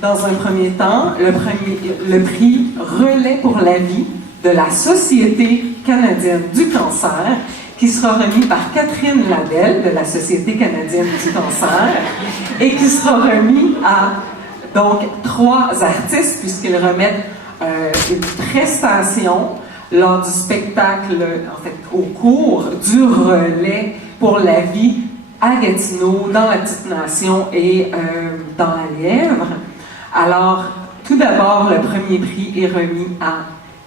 dans un premier temps, le prix Relais pour la vie de la Société canadienne du cancer, qui sera remis par Catherine Labelle de la Société canadienne du cancer et qui sera remis à donc 3 artistes puisqu'ils remettent une prestation lors du spectacle, en fait, au cours du Relais pour la vie à Gatineau, dans la Petite-Nation et dans la Lièvre. Alors, tout d'abord, le premier prix est remis à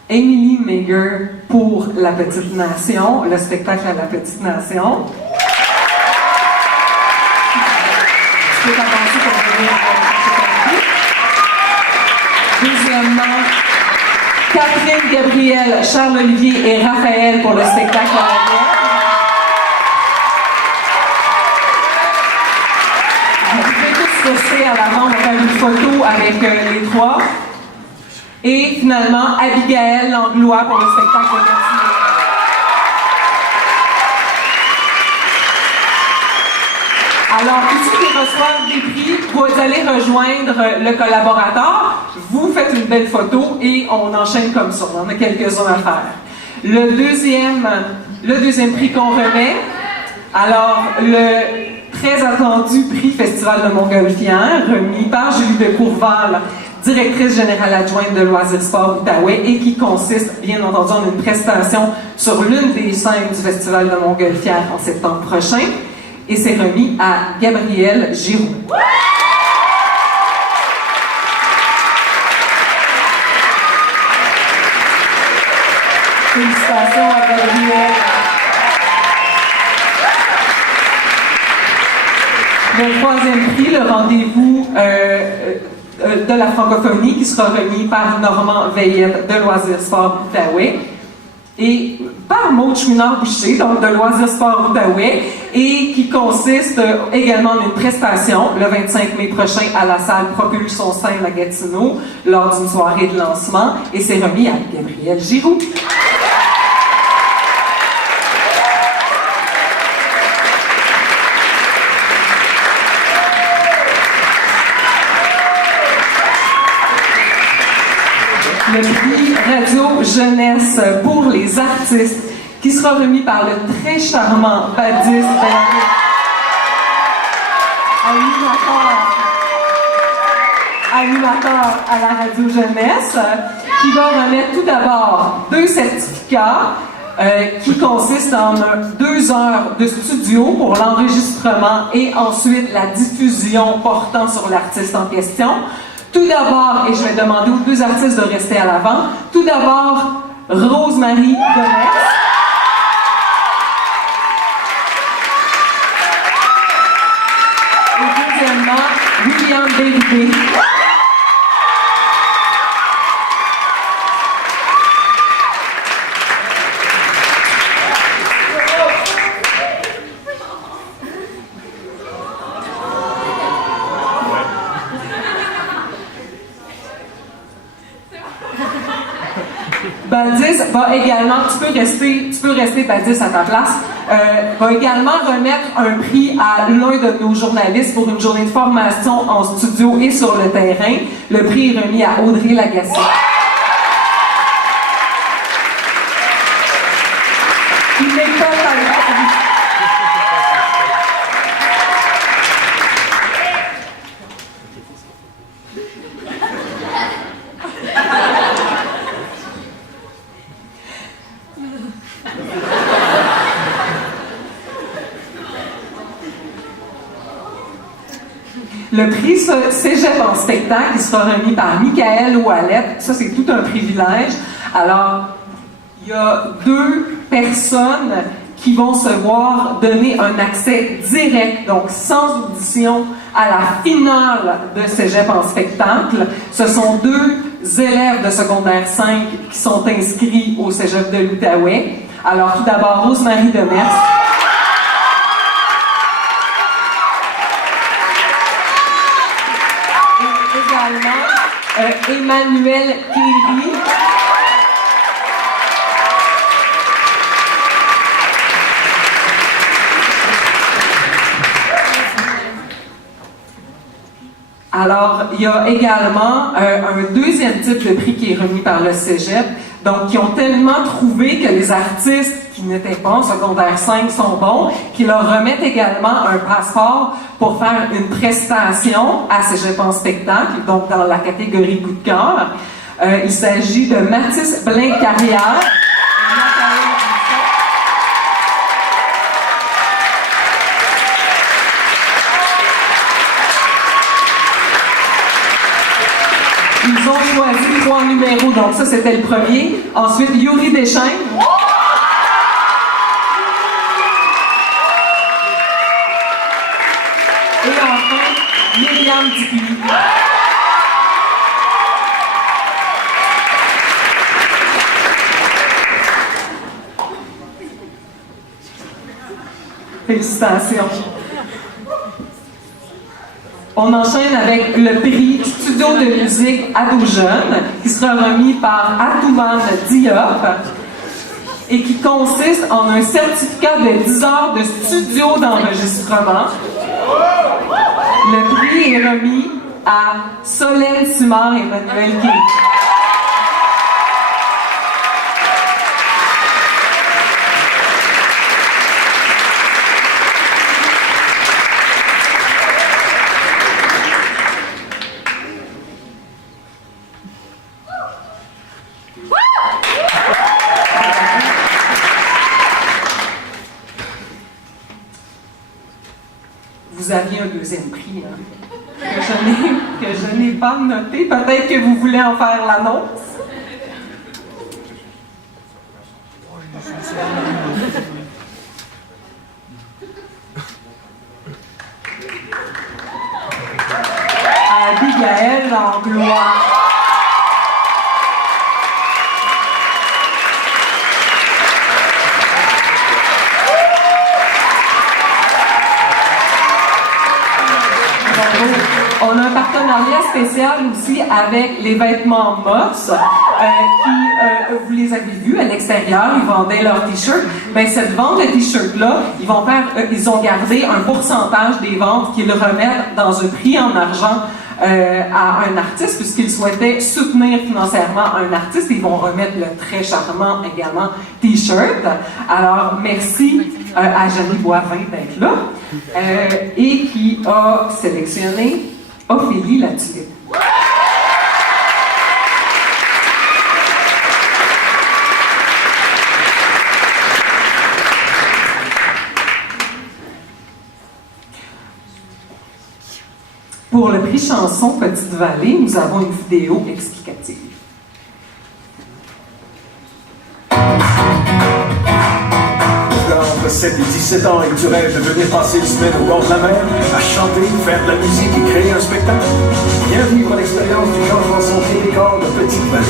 Émilie Meagher pour La Petite-Nation, le spectacle à La Petite-Nation. Je peux commencer pour venir deuxièmement, Catherine, Gabriel, Charles-Olivier et Raphaël pour le spectacle à la Lièvre. Vous pouvez tous rester à l'avant, on va faire une photo avec les 3. Et finalement, Abigail Langlois pour le spectacle de Gatineau. Alors, tous ceux qui reçoivent des prix, vous allez rejoindre le collaborateur, vous faites une belle photo et on enchaîne comme ça. On en a quelques-uns à faire. Le deuxième prix qu'on remet, alors, le très attendu prix Festival de Montgolfière, remis par Julie de Courval, directrice générale adjointe de Loisirs Sport Outaouais, et qui consiste, bien entendu, en une prestation sur l'une des scènes du Festival de Montgolfière en septembre prochain, et c'est remis à Gabrielle Giroux. Félicitations à Gabrielle. Le troisième prix, le rendez-vous de la francophonie, qui sera remis par Normand Veillette de Loisirs Sport Outaouais et par Maud Chouinard-Boucher, donc de Loisirs Sport Outaouais, et qui consiste également en une prestation le 25 mai prochain à la salle Propulsion Scène à Gatineau lors d'une soirée de lancement, et c'est remis à Gabrielle Giroux. Le prix Radio Jeunesse pour les artistes, qui sera remis par le très charmant Badis Berger, animateur à la Radio Jeunesse, qui va remettre tout d'abord 2 certificats qui consistent en 2 heures de studio pour l'enregistrement et ensuite la diffusion portant sur l'artiste en question. Tout d'abord, et je vais demander aux 2 artistes de rester à l'avant, tout d'abord, Rosemary Demers. Et deuxièmement, William Bérubé. Badis va également, tu peux rester Badis à ta place, va également remettre un prix à l'un de nos journalistes pour une journée de formation en studio et sur le terrain. Le prix est remis à Audrey Lagacé. Il n'est pas Le prix Cégep en spectacle, qui sera remis par Michael Ouellette. Ça, c'est tout un privilège. Alors, il y a 2 personnes qui vont se voir donner un accès direct, donc sans audition, à la finale de Cégep en spectacle. Ce sont 2 élèves de secondaire 5 qui sont inscrits au Cégep de l'Outaouais. Alors, tout d'abord, Rosemary Demers. Emmanuel Kéry. Alors, il y a également un deuxième type de prix qui est remis par le Cégep, donc qui ont tellement trouvé que les artistes qui n'étaient pas en secondaire 5 sont bons, qui leur remettent également un passeport pour faire une prestation à Cégep en spectacle, donc dans la catégorie coup de cœur. Il s'agit de Mathis Blain-Carrière. Ils ont choisi 3 numéros, donc ça c'était le premier. Ensuite, Yuri Deschênes. Et enfin, Myriam Dupuis. Félicitations. On enchaîne avec le prix Studio de musique Ado Jeune, qui sera remis par Atouman Diop et qui consiste en un certificat de 10 heures de studio d'enregistrement. Le prix est remis à Solène Simard et Manuel Guy. Vous aviez un deuxième prix, hein, que je n'ai pas noté. Peut-être que vous voulez en faire l'annonce. Abigail Langlois. On a un partenariat spécial aussi avec les vêtements Moss, qui, vous les avez vus à l'extérieur, ils vendaient leurs t-shirts. Ben, cette vente de t-shirts-là, ils ont gardé un pourcentage des ventes qu'ils remettent dans un prix en argent à un artiste, puisqu'ils souhaitaient soutenir financièrement un artiste. Ils vont remettre le très charmant également t-shirt. Alors, merci à Jenny Boivin d'être là, et qui a sélectionné Ophélie Latulippe. Pour le prix chanson Petite Vallée, nous avons une vidéo explicative. Entre 7 et 17 ans et tu rêves de venir passer une semaine au bord de la mer, à chanter, faire de la musique et créer un spectacle. Viens vivre l'expérience du camp chanson québécois de Petite Vallée.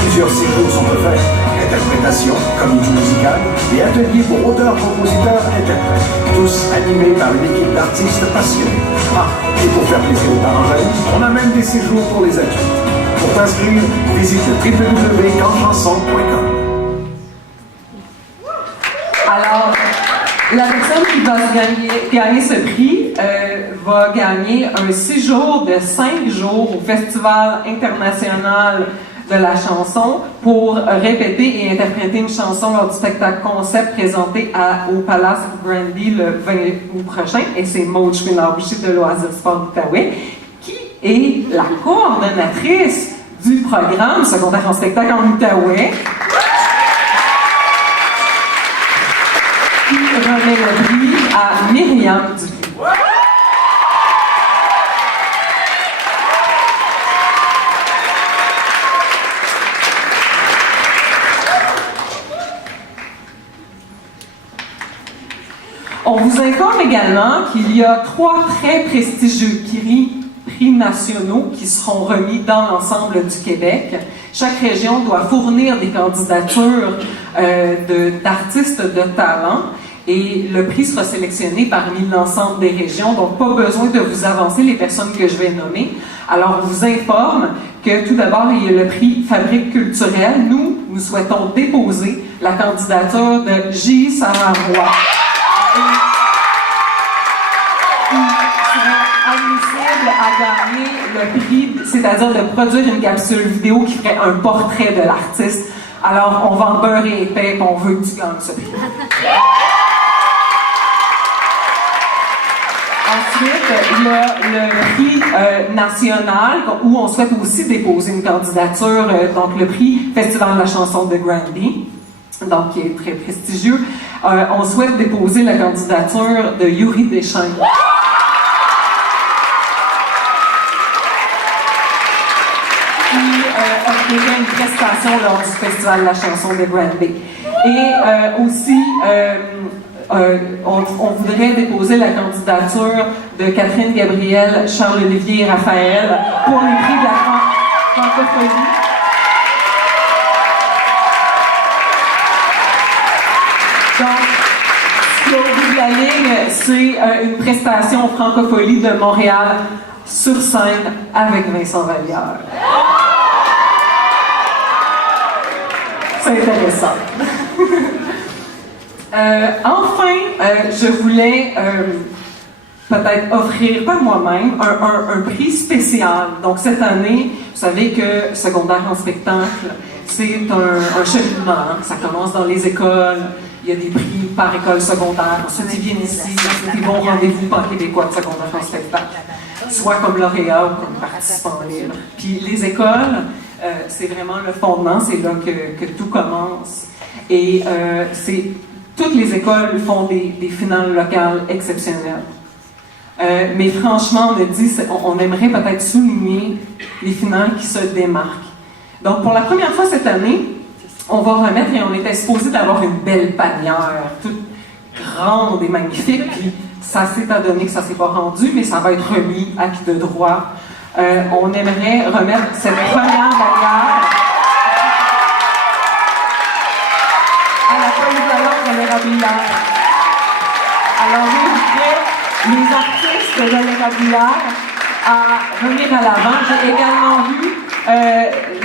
Plusieurs cycles sont offerts: interprétation, comédie musicale et ateliers pour auteurs, compositeurs, interprètes. Tous animés par une équipe d'artistes passionnés. Ah, et pour faire plaisir aux parents jaloux, on a même des séjours pour les adultes. Pour t'inscrire, visite www.campchanson.com. Alors, la personne qui va gagner ce prix va gagner un séjour de 5 jours au Festival international de la chanson pour répéter et interpréter une chanson lors du spectacle concept présenté au Palace Granby le 20 août prochain. Et c'est Maud Schwinner-Boucher de Loisirs Sport d'Outaouais qui est la coordonnatrice du programme secondaire en spectacle en Outaouais. Je remets le prix à Myriam Dupuis. On vous informe également qu'il y a 3 très prestigieux prix nationaux qui seront remis dans l'ensemble du Québec. Chaque région doit fournir des candidatures d'artistes de talent. Et le prix sera sélectionné parmi l'ensemble des régions, donc pas besoin de vous avancer les personnes que je vais nommer. Alors, on vous informe que tout d'abord, il y a le prix Fabrique culturelle. Nous souhaitons déposer la candidature de J. Sarah Roy, qui serait admissible à gagner le prix, c'est-à-dire de produire une capsule vidéo qui ferait un portrait de l'artiste. Alors, on va en beurrer épais, puis on veut que tu gagnes ce prix. Ensuite, il y a le prix national, où on souhaite aussi déposer une candidature, donc le prix Festival de la chanson de Granby, donc qui est très prestigieux. On souhaite déposer la candidature de Yuri Deschênes. Offrirait une prestation lors du Festival de la chanson de Granby. Et aussi, on voudrait déposer la candidature de Catherine Gabriel, Charles-Olivier et Raphaël pour les prix de la francophonie. Donc, ce qu'il y a au bout de la ligne, c'est une prestation francophonie de Montréal sur scène avec Vincent Vallière. C'est intéressant. Enfin, je voulais peut-être offrir par moi-même un prix spécial. Donc cette année, vous savez que secondaire en spectacle, c'est un cheminement. Hein? Ça commence dans les écoles, il y a des prix par école secondaire, ensuite ils viennent ici, ensuite ils vont au rendez-vous pan-québécois de secondaire en spectacle, soit comme lauréat ou comme participant libre. Puis les écoles, c'est vraiment le fondement, c'est là que tout commence. Et toutes les écoles font des finales locales exceptionnelles. Mais franchement, on aimerait peut-être souligner les finales qui se démarquent. Donc, pour la première fois cette année, on va remettre, et on était supposé d'avoir une belle panière, toute grande et magnifique, puis ça s'est adonné que ça ne s'est pas rendu, mais ça va être remis à qui de droit. On aimerait remettre cette première panière à la polyvalente de l'érabilière. Alors, j'inviterai les artistes de l'érabilière à venir à l'avant. J'ai également vu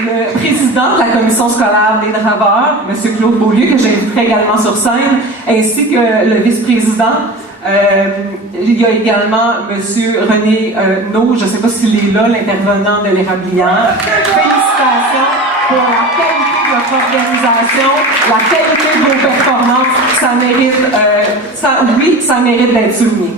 le président de la commission scolaire des draveurs, M. Claude Beaulieu, que j'inviterai également sur scène, ainsi que le vice-président. Il y a également M. René No, je ne sais pas s'il est là, l'intervenant de l'Érablière. Félicitations pour la qualité de votre organisation, la qualité de vos performances. Ça mérite, ça mérite d'être souligné.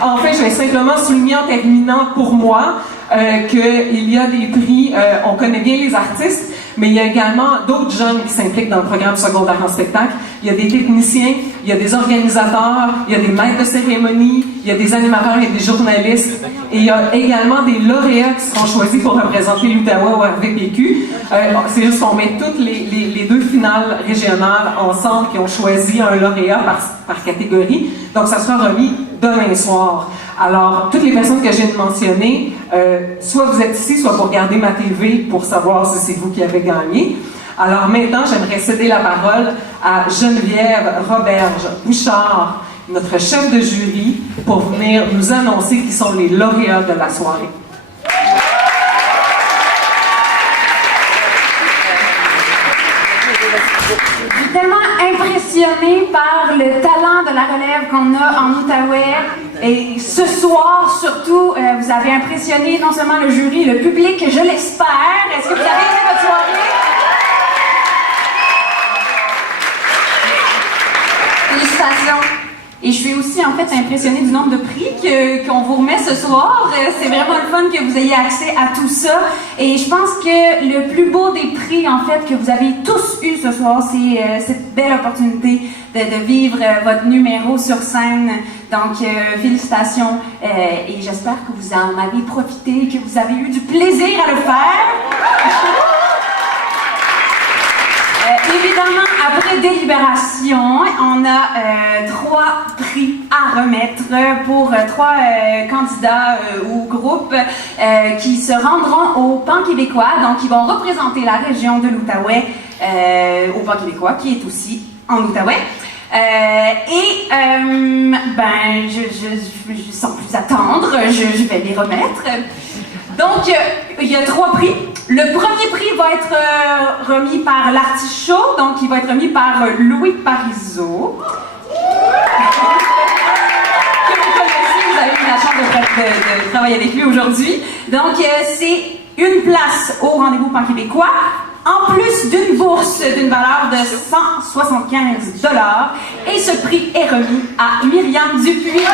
Enfin, je vais simplement souligner en terminant pour moi qu'il y a des prix, on connaît bien les artistes, mais il y a également d'autres jeunes qui s'impliquent dans le programme secondaire en spectacle. Il y a des techniciens, il y a des organisateurs, il y a des maîtres de cérémonie, il y a des animateurs et des journalistes. Et il y a également des lauréats qui seront choisis pour représenter l'Outaouais au RVPQ. C'est juste qu'on met toutes les deux finales régionales ensemble qui ont choisi un lauréat par catégorie. Donc, ça sera remis demain soir. Alors, toutes les personnes que je viens de mentionner, soit vous êtes ici, soit vous regardez ma TV pour savoir si c'est vous qui avez gagné. Alors maintenant, j'aimerais céder la parole à Geneviève Roberge-Bouchard, notre chef de jury, pour venir nous annoncer qui sont les lauréats de la soirée. Je suis tellement impressionnée par le talent de la relève qu'on a en Outaouais. Et ce soir, surtout, vous avez impressionné non seulement le jury, le public, je l'espère. Est-ce que vous avez aimé votre soirée? Félicitations. Et je suis aussi, en fait, impressionnée du nombre de prix qu'on vous remet ce soir. C'est vraiment le fun que vous ayez accès à tout ça. Et je pense que le plus beau des prix, en fait, que vous avez tous eu ce soir, c'est cette belle opportunité de vivre votre numéro sur scène. Donc, félicitations. Et j'espère que vous en avez profité, que vous avez eu du plaisir à le faire. Évidemment, après délibération, on a 3 prix à remettre pour 3 candidats ou groupes qui se rendront au Pan québécois, donc qui vont représenter la région de l'Outaouais au Pan québécois, qui est aussi en Outaouais. Sans plus attendre, je vais les remettre. Donc, il y a 3 prix. Le premier prix va être remis par l'Artichaut, donc il va être remis par Louis Parizeau. Que vous connaissez, vous avez eu la chance de travailler avec lui aujourd'hui. Donc, c'est une place au rendez-vous Pan québécois, en plus d'une bourse d'une valeur de 175 $. Et ce prix est remis à Myriam Dupuis.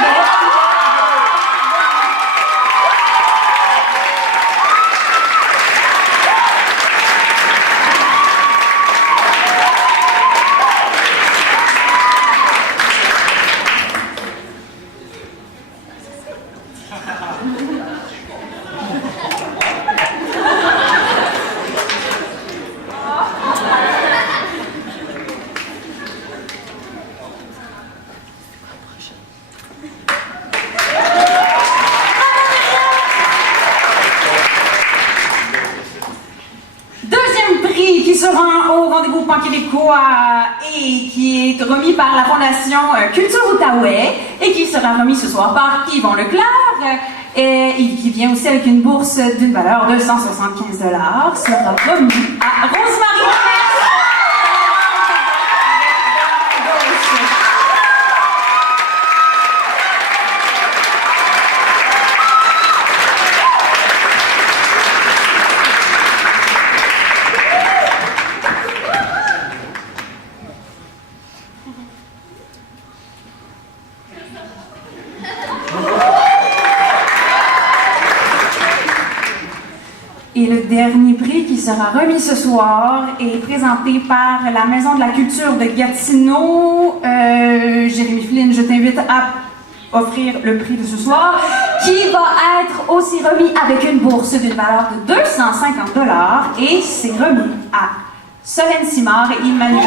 Au rendez-vous Pan québécois et qui est remis par la Fondation Culture Outaouais et qui sera remis ce soir par Yvon Leclerc et qui vient aussi avec une bourse d'une valeur de 175 $, sera remis à Rosemary. Et le dernier prix qui sera remis ce soir est présenté par la Maison de la Culture de Gatineau. Jérémy Flynn, je t'invite à offrir le prix de ce soir, qui va être aussi remis avec une bourse d'une valeur de 250 $. Et c'est remis à Solène Simard et Emmanuel.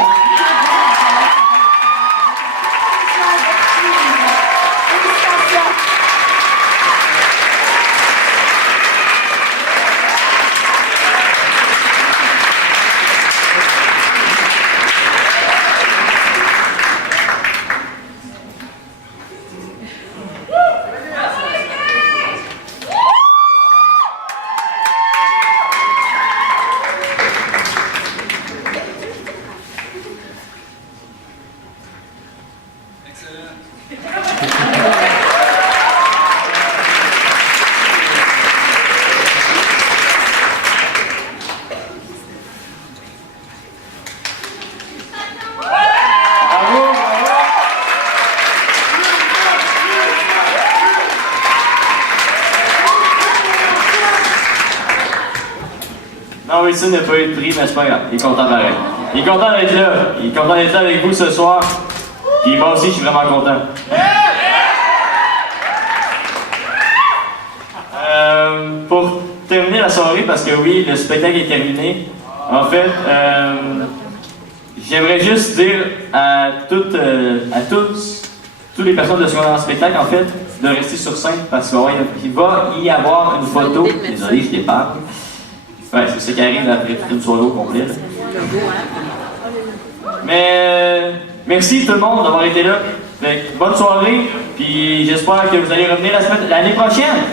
Non, oui, ça n'a pas eu de prix, mais c'est pas grave. Il est content pareil. Il est content d'être là. Il est content d'être là avec vous ce soir. Puis moi aussi, je suis vraiment content. Pour terminer la soirée, parce que oui, le spectacle est terminé. En fait, j'aimerais juste dire à toutes les personnes de ce dans le spectacle, en fait, de rester sur scène parce qu'il va y avoir une photo. Désolé, je déparle. Ouais, c'est ce qui arrive après une soirée au complet. Mais merci tout le monde d'avoir été là. Bonne soirée, puis j'espère que vous allez revenir l'année prochaine.